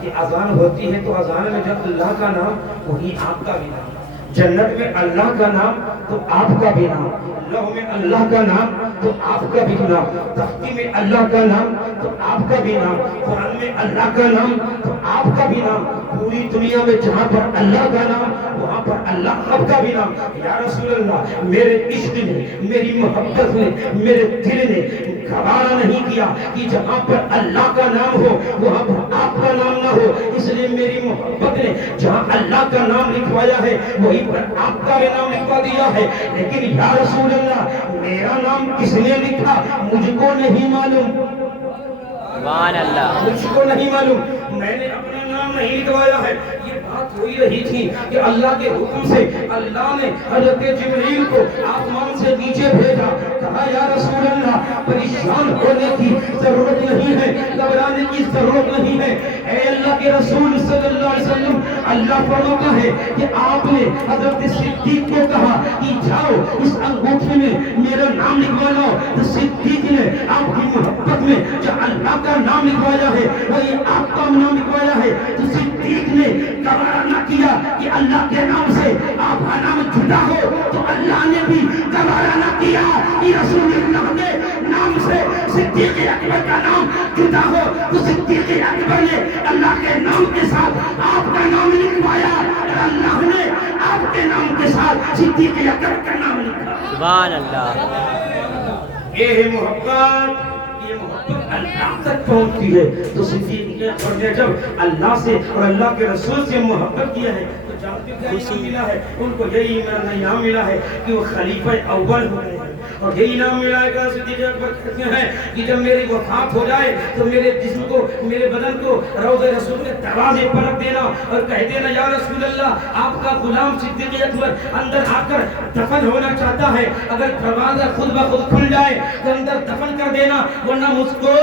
کہ اذان ہوتی ہے تو اذان میں جب اللہ کا نام وہی آپ کا بھی نام، جنت میں اللہ کا نام تو آپ کا بھی نام، لوح میں اللہ کا نام تو آپ کا بھی نام، تختی میں اللہ کا نام تو آپ کا بھی نام، قرآن میں اللہ کا نام تو آپ کا بھی نام، پوری دنیا میں جہاں پر اللہ کا نام وہاں پر اللہ آپ کا بھی نام. یا رسول اللہ میرے عشق نے میری محبت نے میرے دل نے گوارا نہیں کیا کہ جہاں پر اللہ کا نام ہو وہاں پر آپ کا نام نہ ہو. اس لیے میری محبت نے جہاں اللہ کا نام لکھوایا ہے وہیں پر آپ کا بھی نام لکھوا دیا ہے. لیکن یا رسول اللہ میرا نام کس نے لکھا مجھ کو نہیں معلوم. سبحان اللہ. مجھ کو نہیں معلوم. میں نے اپنا نام نہیں لکھوایا ہے. یہ بات ہوئی رہی تھی کہ اللہ کے حکم سے اللہ نے حضرت جبریل کو آسمان سے نیچے بھیجا. کہا یا رسول اللہ پریشان ہونے کی ضرورت نہیں ہے, گھبرانے کی ضرورت نہیں ہے. اے اللہ کے رسول صلی اللہ علیہ وسلم اللہ فرماتا ہے کہ آپ نے حضرت صدیق کو کہا کہ جاؤ اس انگوٹھے میں میرا نام لکھوا لاؤ. تو صدیق نے آپ کی محبت میں جو اللہ کا نام لکھوایا ہے وہی آپ کا نام لکھوایا ہے. تو صدیق نے گوارا نہ کیا کہ اللہ کے نام سے آپ کا نام جدا ہو. تو اللہ نے بھی گوارا نہ کیا کہ رسول اللہ کے نام سے صدیق اکبر کا نام جدا ہو. تو صدیق اکبر نے اللہ کے نام کے ساتھ آپ کا نام لکھوایا اور اللہ نے آپ کے نام کے ساتھ صدیق اکبر کا نام لکھا. سبحان اللہ. یہ محبت اللہ تک پہنچتی ہے. تو صدیق اکبر نے جب اللہ سے اور اللہ کے رسول سے محبت کیا ہے تو جانتے ہیں ملا ہے ان کو یہی انعام ملا ہے کہ وہ خلیفہ اول ہو گئے ہیں. اور یہی نام ملا ہے کہ صدیق اکبر کہتے ہیں کہ جب میری وفات ہو جائے تو میرے جسم کو میرے بدن کو روضہ رسول کے دروازے پر رکھ دینا اور کہہ دینا یا رسول اللہ آپ کا غلام صدیق اکبر اندر آ کر دفن ہونا چاہتا ہے. اگر دروازہ خود بخود کھل جائے تو اندر دفن کر دینا ورنہ مجھ کو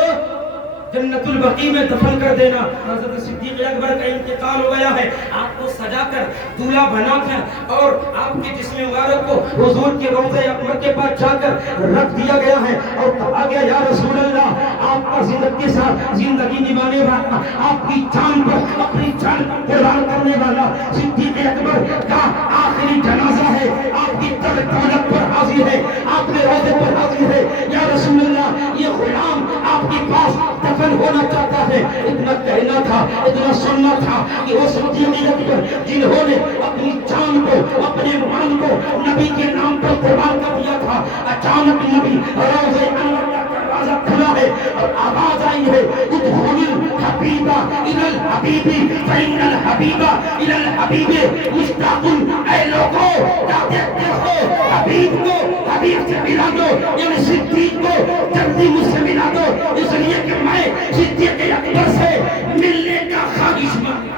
جنت البقیع میں دفن کر دینا. حضرت صدیق اکبر کا انتقال ہو گیا ہے. آپ کو سجا کر دولہا بنا کر اور آپ کے جسم مبارک کو حضور کے روضہ اکبر کے پاس جا کر رکھ دیا گیا ہے اور کہا گیا یا رسول اللہ آپ کا زندگی کے ساتھ زندگی نبھانے والا آپ کی جان پر اپنی جان قربان کرنے والا صدیق اکبر کا آخری جنازہ ہے. آپ کی دولت پر حاضر ہے, آپ کے روضے پر حاضر ہے. یا رسول اللہ یہ غلام آپ کے پاس دفن ہونا چاہتا ہے. اتنا کہنا تھا اتنا سننا تھا کہ وہ صدیق اکبر جنہوں نے اپنی جان کو اپنے مان کو نبی کے نام پر قربان کر دیا تھا. اچانک نبی روضہ انور کا دروازہ کھلا ہے اور آواز آئی ہے ادخل الحبیب الی الحبیب فإن الحبیب الی الحبیب مشتاق. اے لوگوں کیا دیکھتے ہو حبیب کو حبیب سے ملا دو یعنی صدیق کو جلدی مجھ سے ملا دو اس لیے کہ میں صدیق اکبر سے ملنے کا خواہش مند.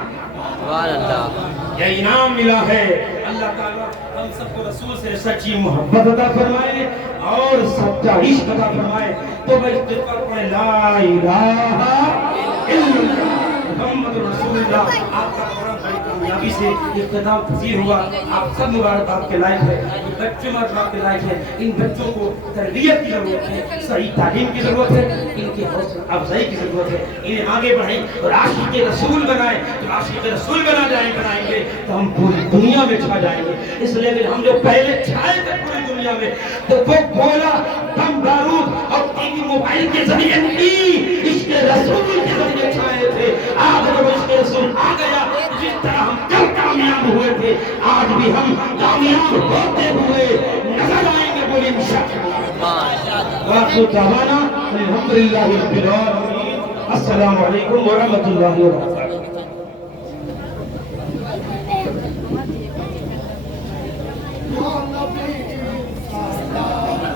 سبحان اللہ. یہ انعام ملا ہے. اللہ تعالیٰ ہم سب کو رسول سے سچی محبت عطا فرمائے اور سچا عشق عطا فرمائے. تو میں استغفار پڑھے لا الہ الا اللہ محمد رسول اللہ. آپ کا قرآن بڑی کامیابی سے اختتام پذیر ہوا. آپ سب مبارکباد کے لائق ہے. یہ بچے مبارکباد کے لائق ہے. ان بچوں کو تربیت کی ضرورت ہے, صحیح تعلیم کی ضرورت ہے, ان کی حوصلہ افزائی کی ضرورت ہے. انہیں آگے بڑھائیں اور عاشق رسول بنائیں. تو عاشق رسول بنائیں گے تو ہم پوری دنیا میں چھا جائیں گے. اس لیے ہم جو پہلے چھائے تھے پوری دنیا میں تو وہ گولا بم بارود اور ٹی وی موبائل کے ذریعے نہیں عشق رسول کے ذریعے چھائے تھے. آج جب عشق رسول آ گیا جس طرح ہم کل کامیاب ہوئے تھے آج بھی ہم کامیاب ہوتے ہوئے نظر آئیں گے. بولے انشاءاللہ. وآخر دعوانا الحمدللہ رب العالمین. السلام علیکم ورحمۃ اللہ وبرکاتہ. Ya Rabbi